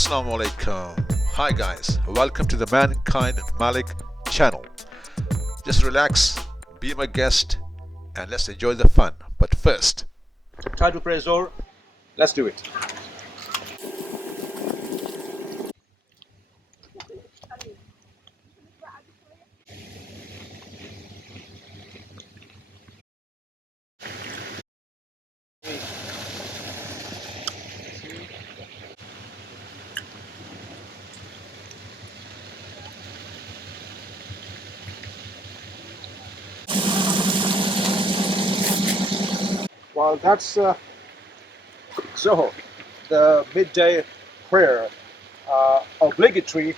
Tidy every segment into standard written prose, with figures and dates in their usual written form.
Assalamu alaikum. Hi guys, welcome to the Mankind Malik channel. Just relax, be my guest, and let's enjoy the fun. But first, Try to press Zohr. Let's do it. Well, that's Zohr, the midday prayer, obligatory,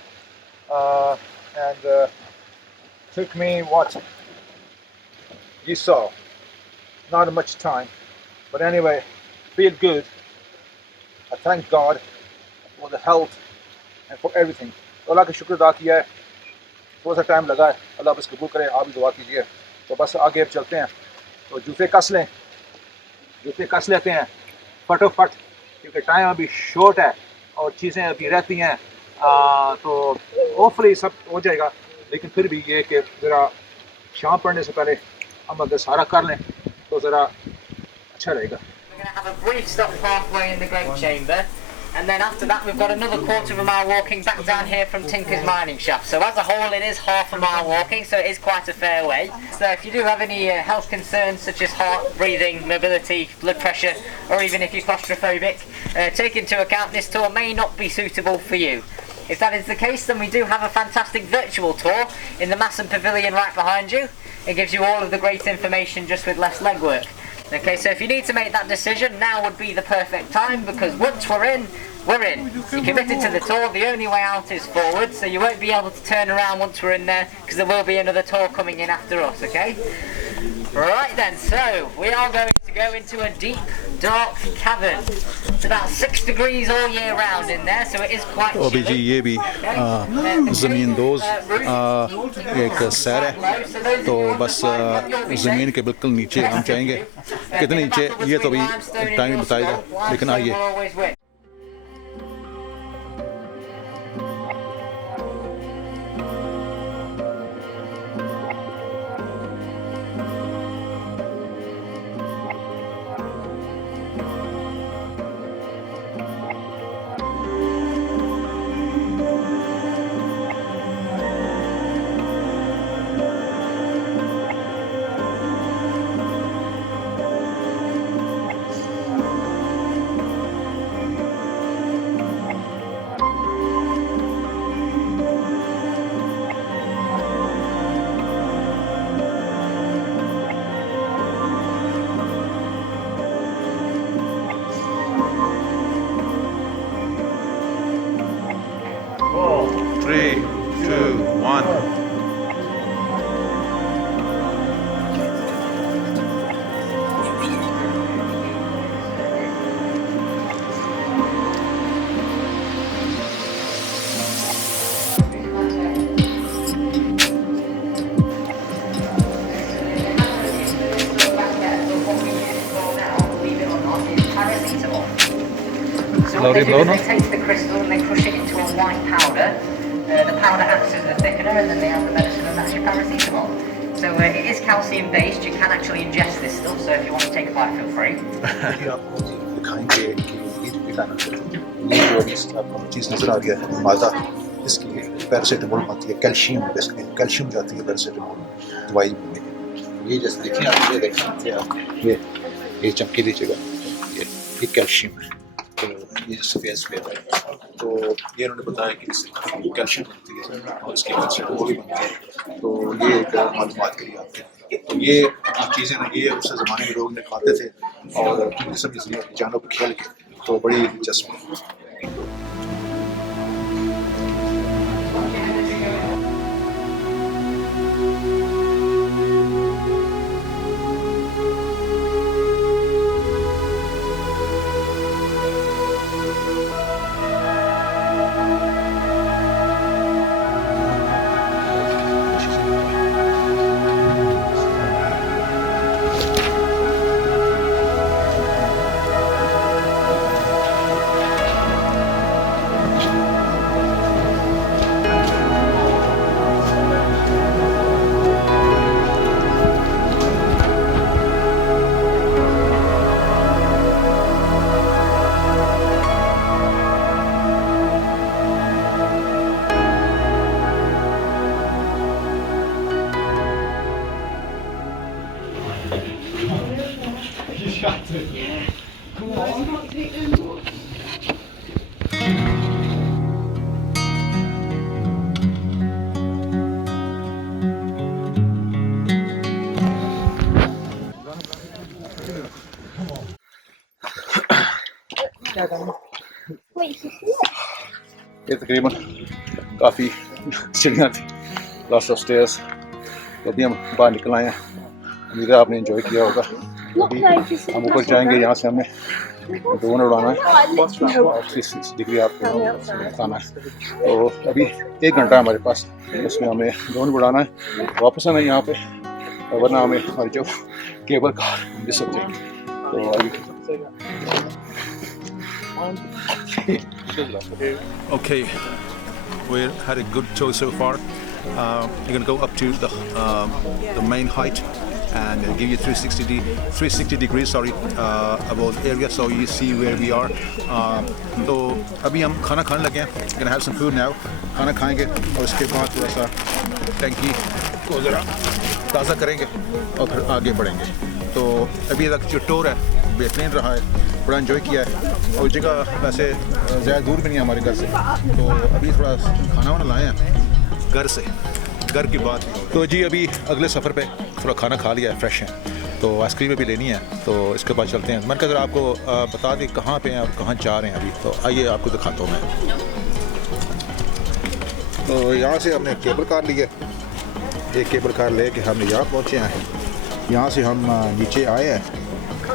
and took me what you saw. Not much time, but anyway, feel good. I thank God for the health and for everything. तो अल्लाह का शुक्र अदा किया है. थोड़ा सा टाइम लगा है. अल्लाह बस कबूल करे. आप भी दुआ कीजिए. तो बस आगे अब चलते हैं. तो जूते कस लेते हैं फटोफट, क्योंकि टाइम अभी शॉर्ट है और चीज़ें अभी रहती हैं. तो होपफुली सब हो जाएगा, लेकिन फिर भी ये कि ज़रा शाम पड़ने से पहले हम अगर सारा कर लें तो ज़रा अच्छा रहेगा. We're going to have a brief stop halfway in the Great Chamber, and then after that we've got another quarter of a mile walking back down here from Tinker's mining shaft. So as a whole it is half a mile walking, so it is quite a fair way. So if you do have any health concerns such as heart, breathing, mobility, blood pressure, or even if you're claustrophobic, take into account this tour may not be suitable for you. If that is the case, then we do have a fantastic virtual tour in the Masson Pavilion right behind you. It gives you all of the great information just with less legwork. Okay, so if you need to make that decision, now would be the perfect time, because once we're in, we're in. You're committed to the tour, the only way out is forward, so you won't be able to turn around once we're in there, because there will be another tour coming in after us, okay? Right then, so we are going to go into a deep, dark cavern. It's about 6 degrees all year round in there, so it is quite chilly. अभी जी ये भी ज़मीन दोज एक सैर है. तो बस ज़मीन के बिल्कुल नीचे हम जाएंगे. कितने नीचे ये तो अभी टाइम बताएगा, लेकिन आइए. three, two, one. So what they do is they take the crystal and they crush it into a white powder. The powder acts as the thickener, and then they add the medicine, and that's your paracetamol. So it is calcium based. You can actually ingest this stuff, so if you want to take a bite, feel free. दिखाएंगे कि ये जो आपको चीज़ नज़र आ रही है मादा, इसकी पैरासीटामोल बनती है. कैल्शियम जाती है पैरासीटामोल दवाई में. ये जैसे देखिए आप, ये देखिए ये चमकीली जगह, ये कैल्शियम है. तो ये सफ़ेद है. तो ये उन्होंने बताया कि इससे कैल्शियम बनती है और इसकी पैरासीटामोल भी बनती है. तो ये एक मालूमात के लिए आते हैं. तो ये चीज़ें ना, ये उस ज़माने में लोग ने खाते थे और सब इसलिए जानों पर खेल के, तो बड़ी दिलचस्प है. ये तकरीबन काफ़ी सीढ़ियाँ थी, लॉट्स ऑफ स्टेयर्स। तो अभी हम बाहर निकल आए हैं, उम्मीद है आपने एंजॉय किया होगा। अभी हम ऊपर जाएंगे, यहाँ से हमें ड्रोन उड़ाना है और 360 डिग्री आपको दिखाना है। तो अभी 1 घंटा है हमारे पास, उसमें हमें ड्रोन उड़ाना है, वापस आना है यहाँ पे, वरना हमें हमारी जो केबल कार मिस हो जाएगी। तो okay, we had a good tour so far. You're going to go up to the main height and give you 360 degrees about the area, so you see where we are. तो अभी हम खाना खाने लगे हैं, gonna have some food now. खाना खाएंगे और उसके बाद थोड़ा सा टैंकी को ज़रा ताज़ा करेंगे और फिर आगे बढ़ेंगे। तो अभी तक जो टूर है बेहतरीन रहा है, बड़ा एंजॉय किया है और जगह वैसे ज़्यादा दूर भी नहीं है हमारे घर से। तो अभी थोड़ा खाना वाना लाए हैं घर से, घर की बात। तो जी अभी अगले सफ़र पे थोड़ा खाना खा लिया है, फ्रेश है, तो आइसक्रीम भी लेनी है, तो इसके बाद चलते हैं। मन का अगर आपको बता दें कहाँ पे हैं और कहाँ जा रहे हैं अभी, तो आइए आपको दिखाता हूँ मैं। तो यहाँ से हमने केबल कार ली है, एक केबल कार लेके हमने यहाँ पहुँचे हैं। यहाँ से हम नीचे आए हैं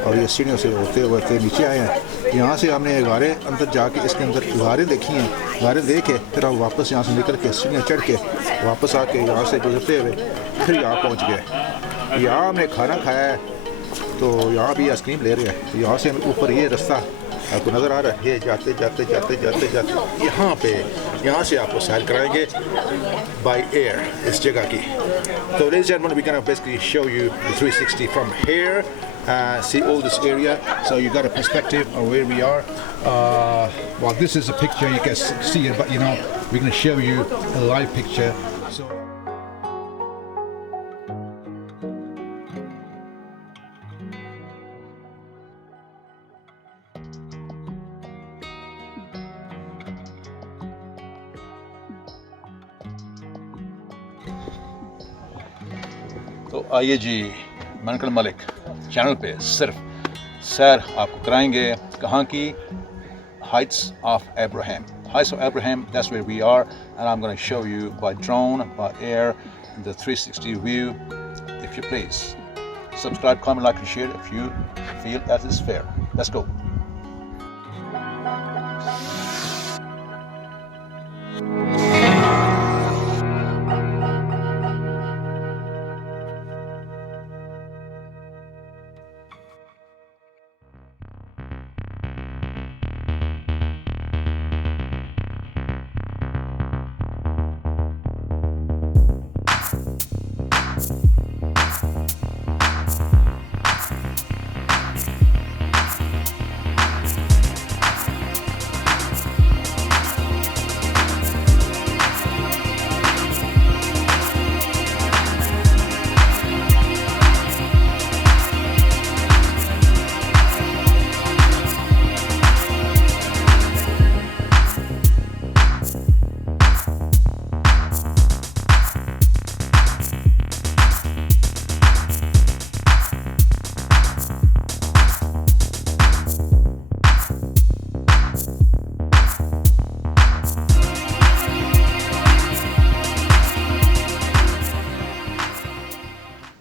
और ये सीढ़ियों से होते होते नीचे आए हैं। यहाँ से हमने गारे अंदर जाके इसके अंदर गारे देखी हैं, गारे देख के फिर हम वापस यहाँ से निकल के सीढ़ियाँ चढ़ के वापस आके यहाँ से गुजरते हुए फिर यहाँ पहुँच गए। यहाँ हमने खाना खाया है, तो यहाँ भी आइसक्रीम ले रहे हैं। यहाँ से ऊपर ये रास्ता आपको नज़र आ रहा है, ये जाते जाते जाते जाते जाते यहाँ पे, यहाँ से आपको सैर कराएंगे बाय एयर इस जगह की। तो ladies and gentlemen, we're gonna basically show you the 360 from here. See all this area, so you got a perspective of where we are. Well, this is a picture, you can see it, but you know, we're going to show you a live picture. So तो आइए जी, मनकल मलिक चैनल पे सिर्फ सैर आपको कराएंगे कहाँ की, Heights of Abraham. Heights of Abraham, that's where we are, and I'm going to show you by drone, by air, the 360 view. If you please, subscribe, comment, like, and share if you feel that is fair. Let's go.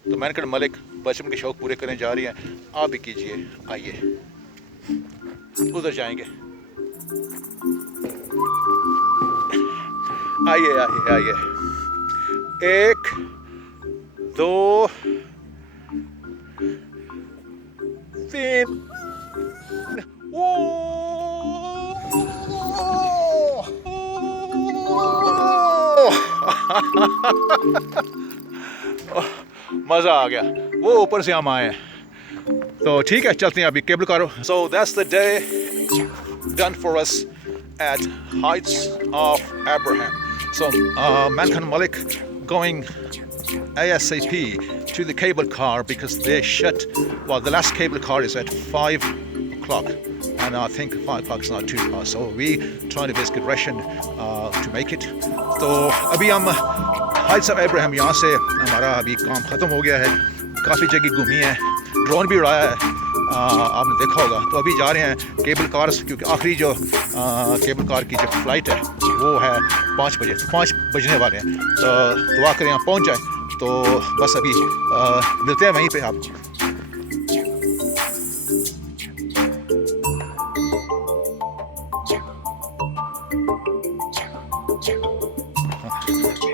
तो मनकल मलिक बचपन के शौक पूरे करने जा रही हैं, आप भी कीजिए। आइए उधर जाएंगे, आइए आइए आइए, 1 2 3 मज़ा आ गया, वो ऊपर से हम आए हैं। तो ठीक है, चलते हैं अभी केबल कारो। So that's the day done for us at Heights of Abraham. So Mankan Malik going ASAP to the cable car because they shut. Well, the last cable car is at 5 o'clock, and I think 5 o'clock is not too far. So we trying to basically ration to make it. तो अभी हम Heights of Abraham, यहाँ से हमारा अभी काम ख़त्म हो गया है। काफ़ी जगह घूमी है, ड्रोन भी उड़ाया है, आपने देखा होगा। तो अभी जा रहे हैं केबल कार, क्योंकि आखिरी जो केबल कार की जो फ़्लाइट है वो है 5 बजे, 5 बजने वाले हैं। तो दुआ करें यहाँ पहुँच जाए। तो बस अभी मिलते हैं वहीं पे आपको।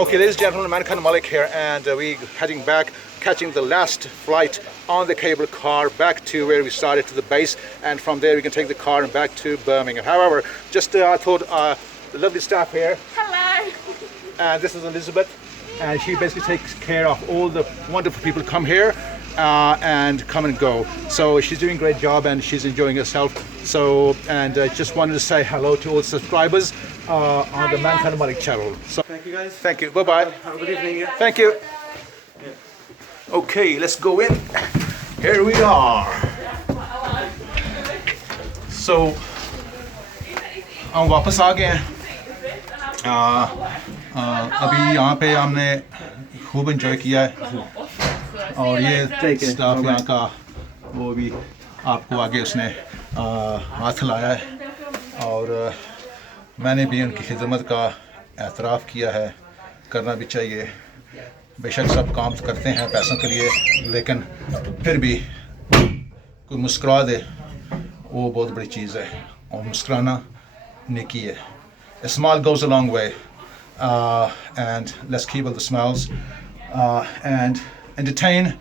Okay, ladies and gentlemen, Malik and Malik here, and we're heading back, catching the last flight on the cable car back to where we started, to the base, and from there we can take the car and back to Birmingham. However, just I thought the lovely staff here. Hello. And this is Elizabeth, and she basically takes care of all the wonderful people who come here and come and go. So she's doing a great job and she's enjoying herself. So, and just wanted to say hello to all the subscribers on the Malik and Malik channel. So, Thank you guys. thank you. Bye bye. Have a good evening. Yeah. Thank you. Okay, let's go in. Here we are. So, हम वापस आ गए हैं। अभी यहाँ पे हमने खूब एंजॉय किया है, और ये स्टाफ यहाँ का वो भी आपको आगे उसने हाथ लाया है, और मैंने भी उनकी खिदमत का एतराफ़ किया है। करना भी चाहिए। बेशक सब काम तो करते हैं पैसों के लिए, लेकिन फिर भी कोई मुस्कुरा दे वो बहुत बड़ी चीज़ है, और मुस्कुराना नेकी है। A smile goes a long way, and let's keep all the smiles and entertain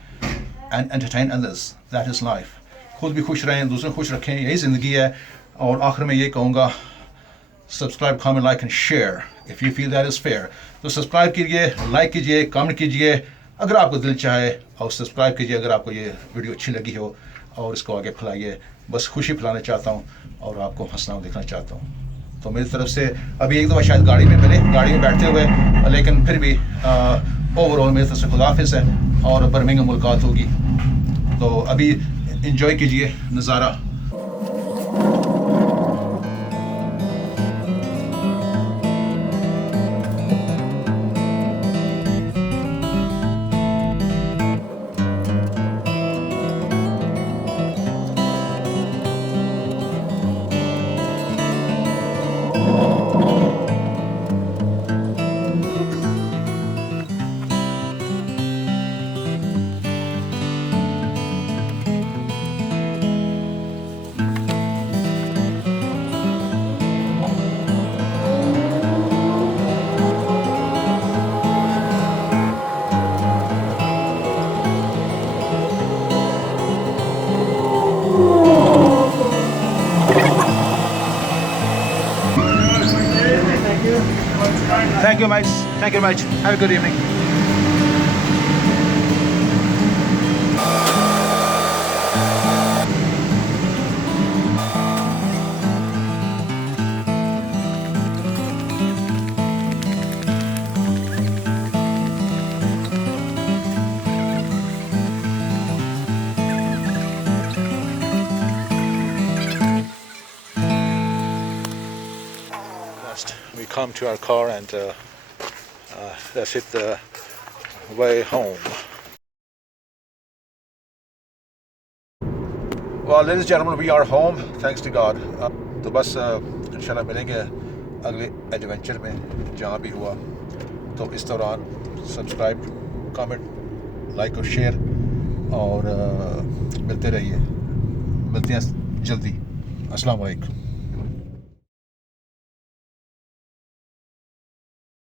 others. That is life. खुद भी खुश रहें, दूसरे खुश रखें, यही ज़िंदगी है। और आखिर में ये कहूँगा, subscribe, comment, like and share if you feel that is fair. तो सब्सक्राइब कीजिए, लाइक कीजिए, कमेंट कीजिए अगर आपको दिल चाहे, और सब्सक्राइब कीजिए अगर आपको ये वीडियो अच्छी लगी हो, और इसको आगे फैलाइए। बस खुशी फैलाना चाहता हूँ और आपको हंसना देखना चाहता हूँ। तो मेरी तरफ से अभी एक दफ़ा शायद गाड़ी में मिले, गाड़ी में बैठते हुए, लेकिन फिर भी ओवरऑल मेरी तरफ से खुदाफिज़ है, और बर्मिंघम मुलाकात होगी। तो अभी इंजॉय कीजिए नज़ारा। Thank you, mates. Thank you, mate. Have a good evening. We come to our car and let's hit the way home. Well, ladies and gentlemen, we are home, thanks to God. तो बस इंशाल्लाह मिलेंगे अगले एडवेंचर में जहाँ भी हुआ। तो इस दौरान सब्सक्राइब, कमेंट, लाइक और शेयर, और मिलते रहिए। मिलते हैं जल्दी। अस्सलाम वालेकुम।